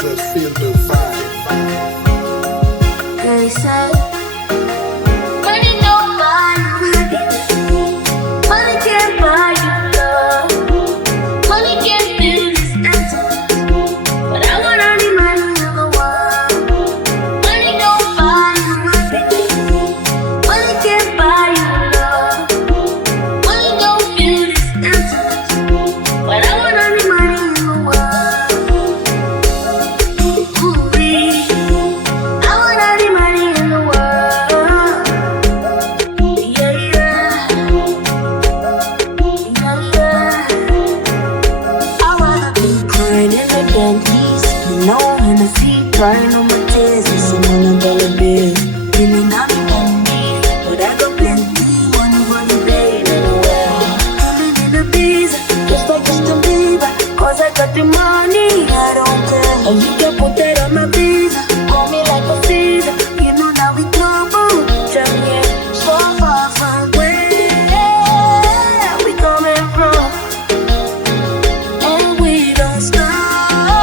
Just feel the vibe. They say money don't buy you happiness. Money can't buy you love. Money can't fill this emptiness. But I want all the money in the world. Money don't buy you happiness. Money can't buy you love. Money don't fill this emptiness. But I want all the money in the world. Ooh-wee. I want all the money in the world. Yeah, yeah. Yeah, yeah. I wanna be crying in the Bentley's, you know, Hennessy, crying on my tears, missing $100 bills. Feeling I'm lonely, but I got plenty money for the pain in the world. Living in the bees, just like Justin Bieber, 'cause I got the money, I don't care. And you can put that on my visa, call me like a Caesar. You know now we global, jump here, so far from where we coming from. And we don't stop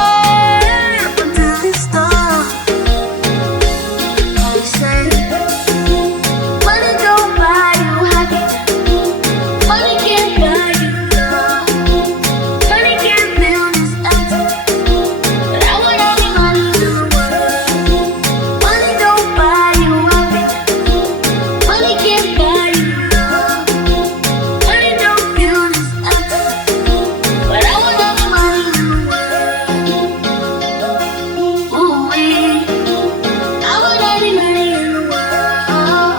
until it's done. I say, money don't buy you happiness. Money can't buy you love. Money can't fill this emptiness. But I want all the money in the world. Money don't buy you happiness. Money can't buy you love. Money don't fill this emptiness. But I want all the money in the world. Ooh-wee. I want all the money in the world.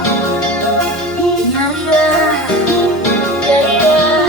Yeah, yeah. Yeah, yeah.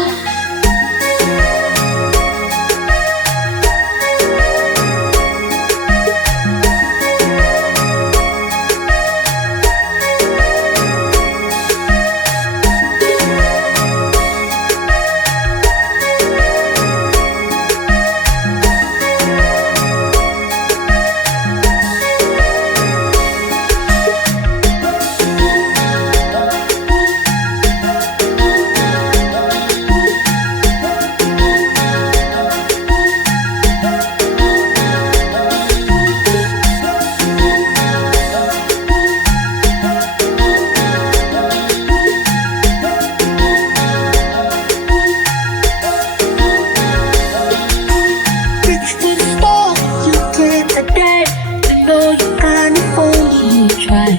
Reach for the stars, you can't adapt. You know you can't if only you try.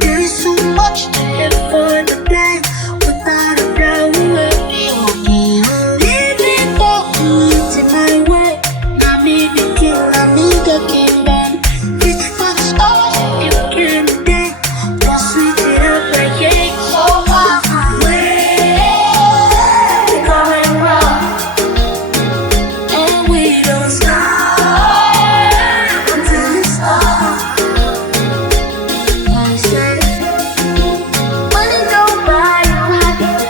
There is so much to live for the plan. Without a doubt, we will be okay. I'm living for it's in my way. Not me the king, not me the kingdom. Reach for the stars, you can't adapt. Just switch it up like yeah, so far from where we coming from. And we don't stop until it's done. I say, money don't buy you happiness.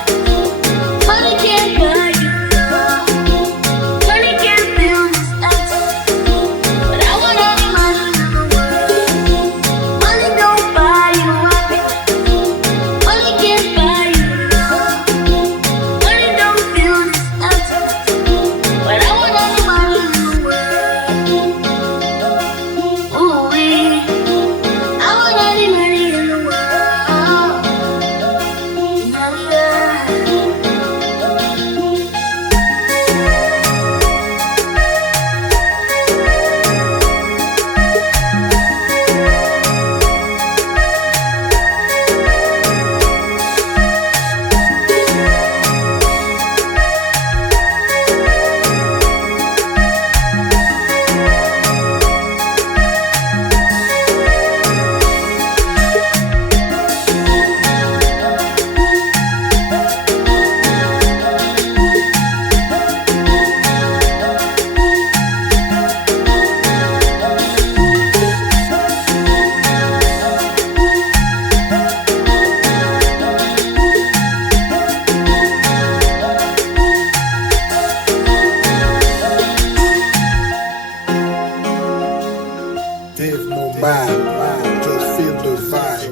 Money can't buy you love. Money can't fill this emptiness. But I want all the money in the world. Money don't buy you happiness. Money can't buy you love. Money don't fill this emptiness. But I want all the money in the world. Ooh-wee. I want all the money in the world. Yeah, yeah. There's no mind, just feel the vibe.